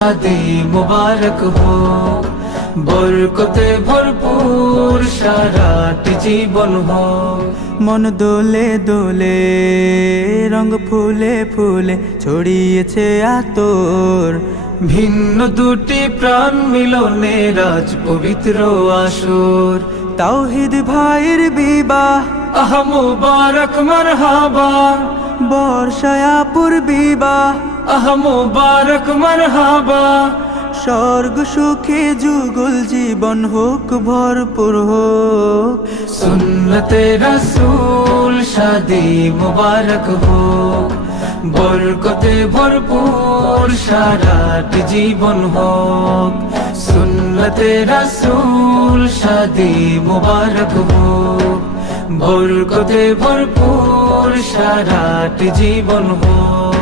শাদি মুবারক হোক, বরকতে ভরপুর সারাটি জীবন হোক। মন দোলে দোলে, রঙ ফুলে ফুলে ছড়িয়েছে আতর। ভিন্ন দুটি প্রাণ মিলনে রাজ পবিত্র আসর। তাওহিদ ভাইয়ের বিবাহ, আহ মুবারক মারহাবা, বর্ষায়াপুর বিবাহ, আহ মুবারক মারহাবা। স্বর্গ সুখে যুগল জীবন হোক, ভরপুর হোক। সুন্নতে রাসূল শাদি মুবারক হোক, বরকতে ভরপুর সারাটি জীবন হোক। সুন্নতে রাসূল শাদি মুবারক হোক, বরকতে ভরপুর সারাটি জীবন হোক।